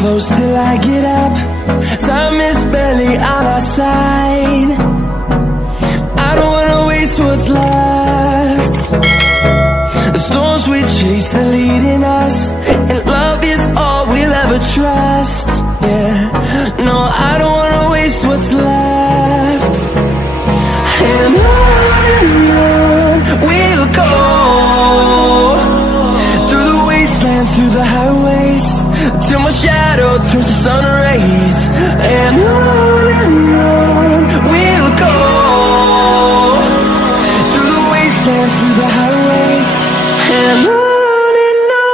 close till I get up. Time is barely on our side. I don't wanna waste what's left. The storms we chase are leading us, and love is all we'll ever trust. Yeah, no, I don't wanna waste what's left. And on we'll go, through the wastelands, through the highways, till my shadow turns to sun rays. And on we'll go, through the wastelands, through the highways, and on we'll go.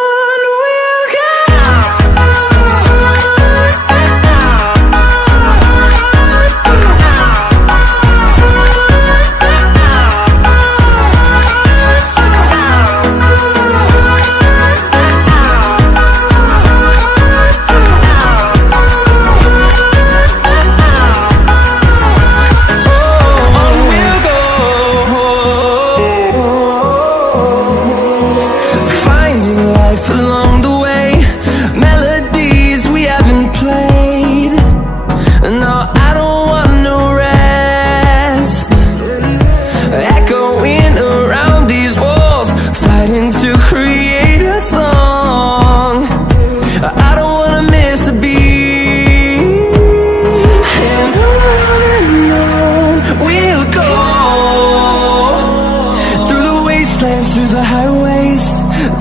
Through the highways,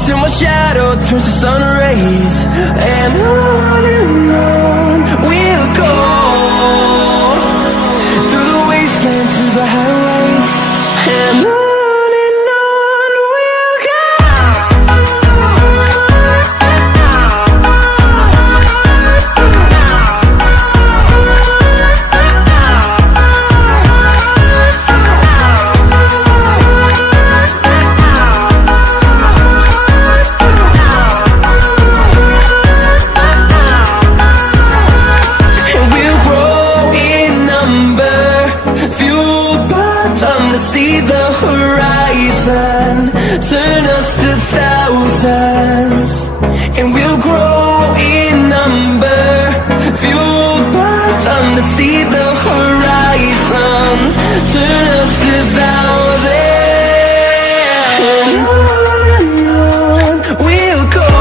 till my shadow turns to sun rays. And on we'll go, through the wastelands, through the highways, and on we'll go. See the horizon, turn us to thousands, and we'll grow in number, fueled by them. To see the horizon, turn us to thousands, and on we'll go,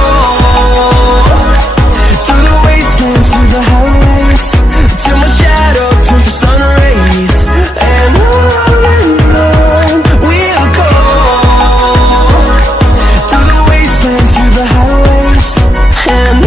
through the wastelands, through the highways, till my shadow turns to sun rays. And and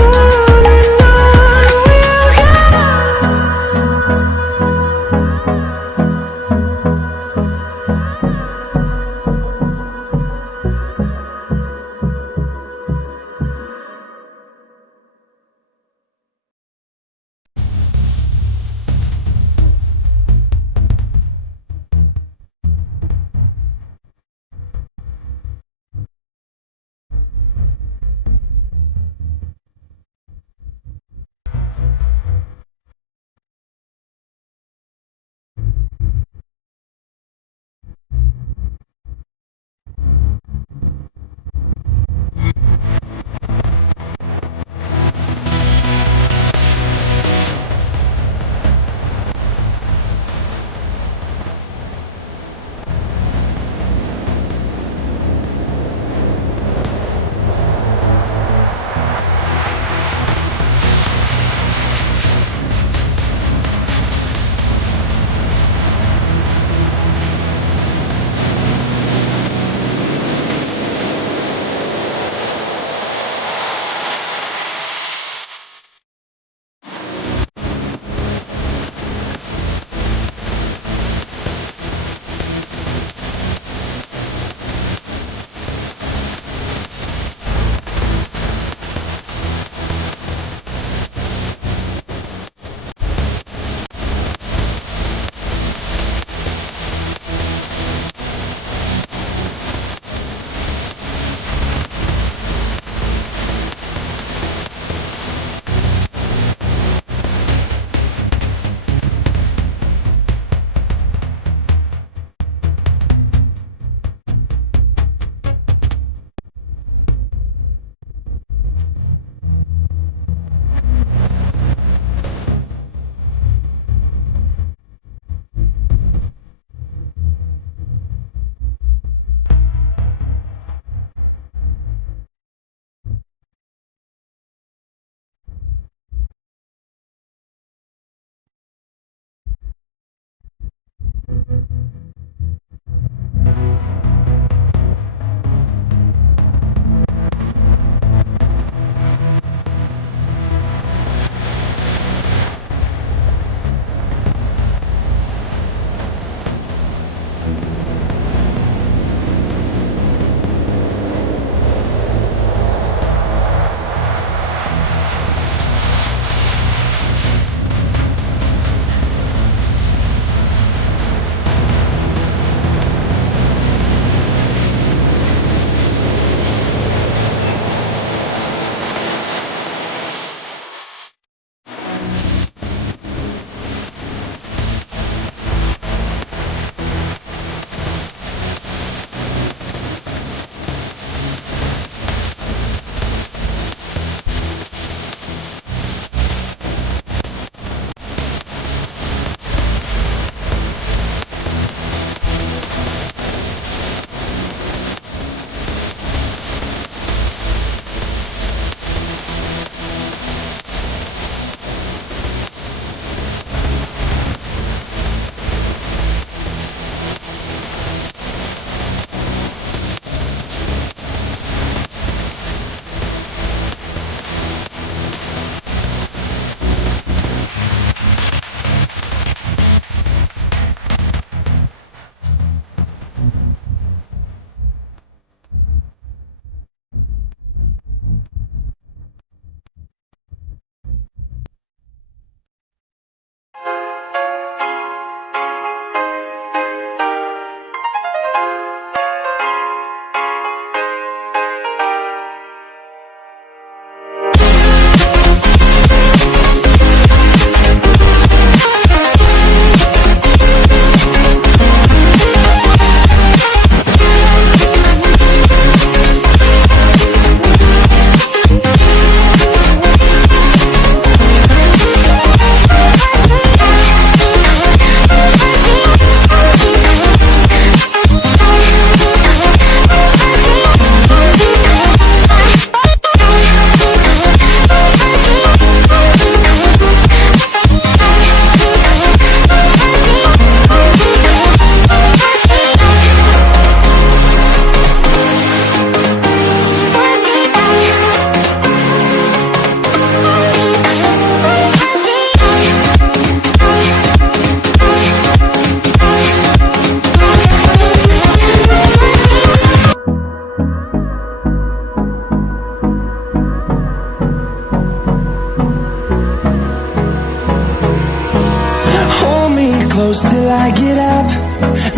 close till I get up.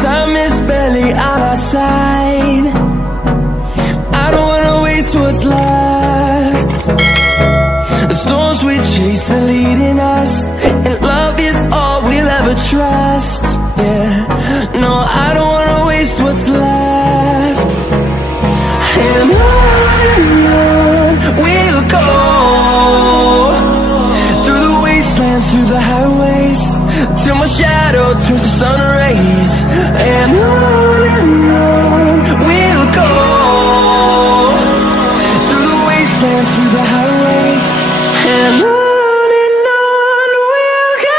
Time is barely on our side. I don't wanna waste what's left. The storms we chase are leading us, and love is all we'll ever trust. Yeah, no, I don't wanna waste what's left. And on we'll go, through the wastelands, through the highways, till my shadow turns to sun rays. And on we'll go, through the wastelands, through the highways, and on we'll go.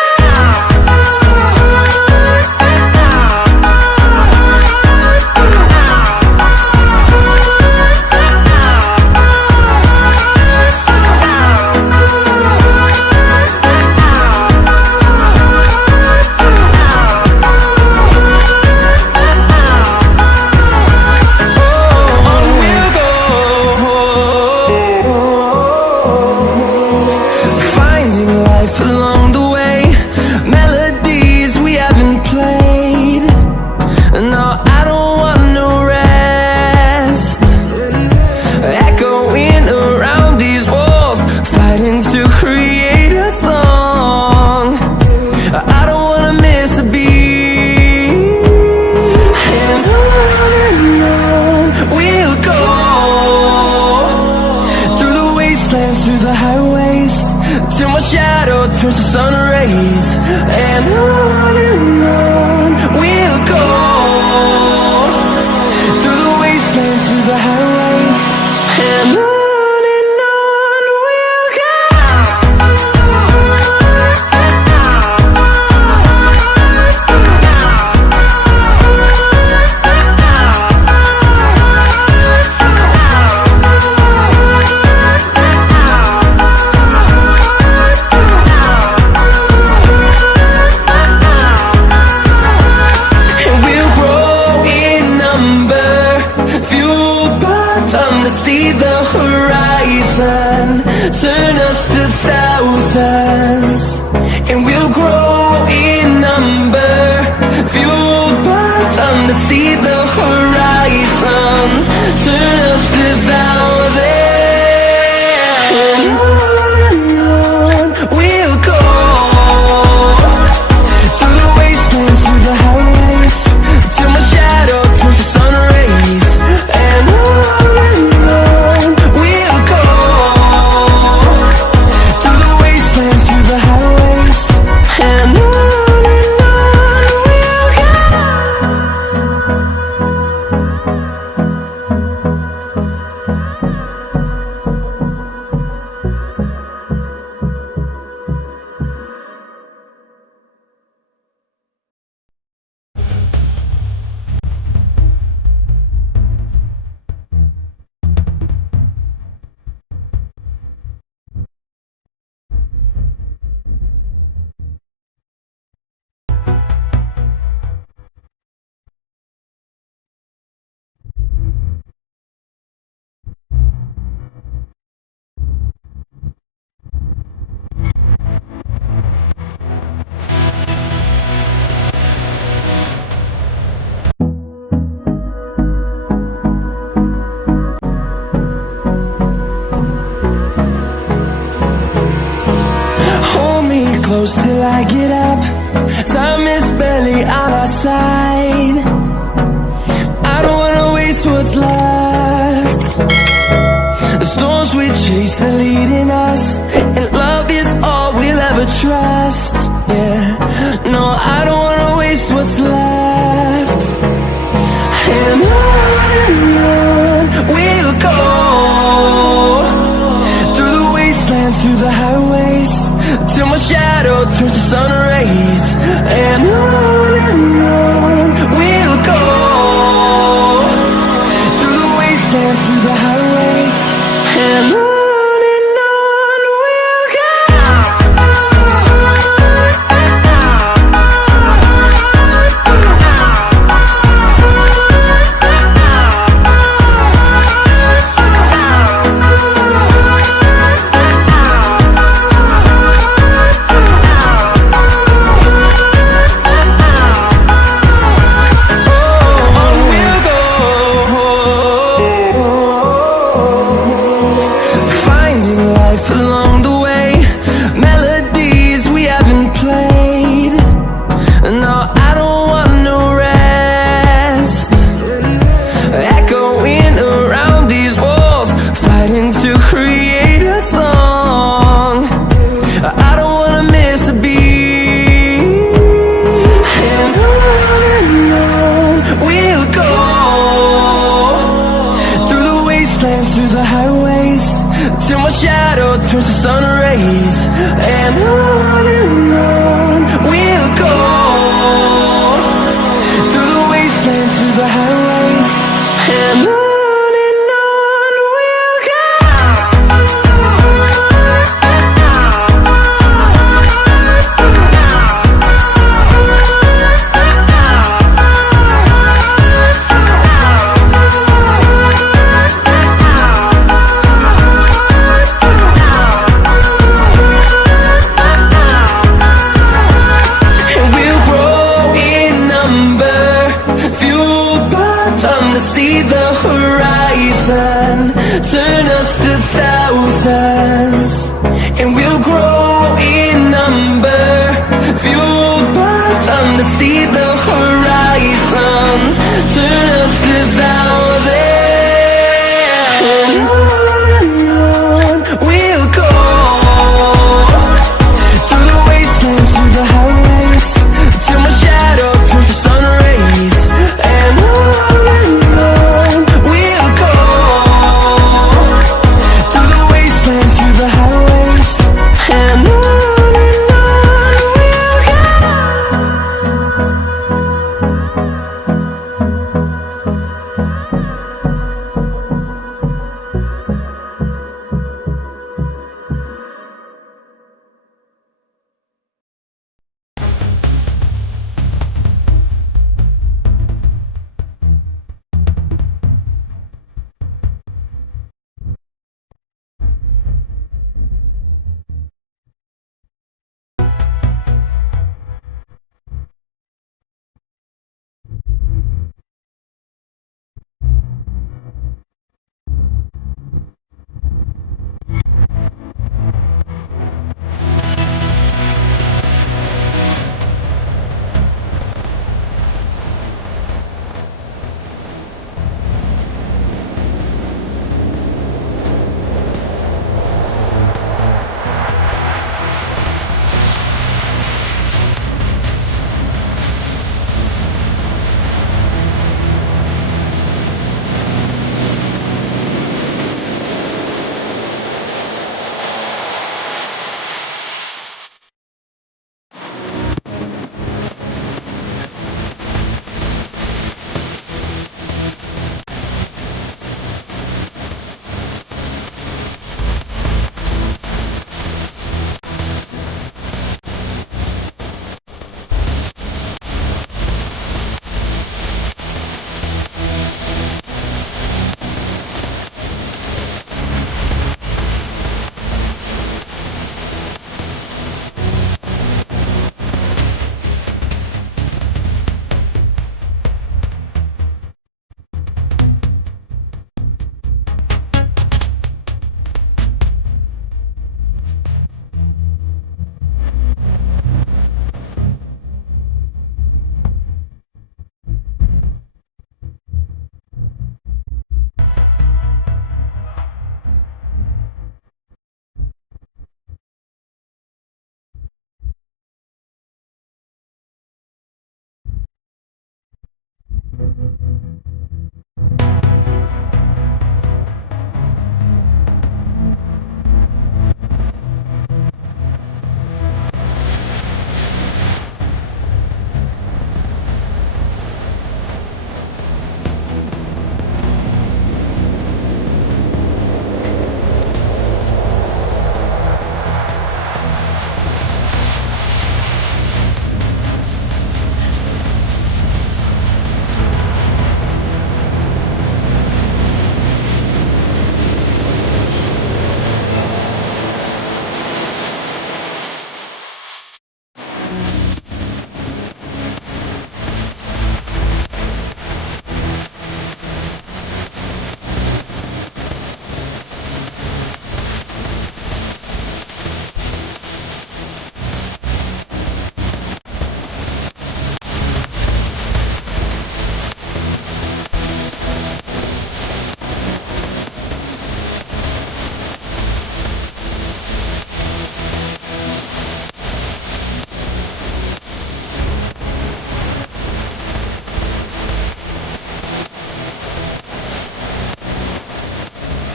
Turns to sun rays, and on we'll go, through the wastelands, through the highways, and on we'll go. Turn us to thousands, and we'll grow in number, fueled by them to see the horizon. Turn us to thousands, and on we'll go, through the wastelands, through the highways, till my shadow turns to sun rays. And on we'll go, through the wastelands, through the highways, and on we'll go. Close till I get up. Time is barely on our side. I don't wanna waste what's left. The storms we chase are leading us, and love is all we'll ever trust. Yeah, no, I don't wanna waste what's left. And on we'll go, through the wastelands, through the highways, till my shadow turns to sun rays. And on we'll go, through the wastelands, through the highways, and on we'll go. shadow turns to sun rays, and on we'll go, through the wastelands, through the highways.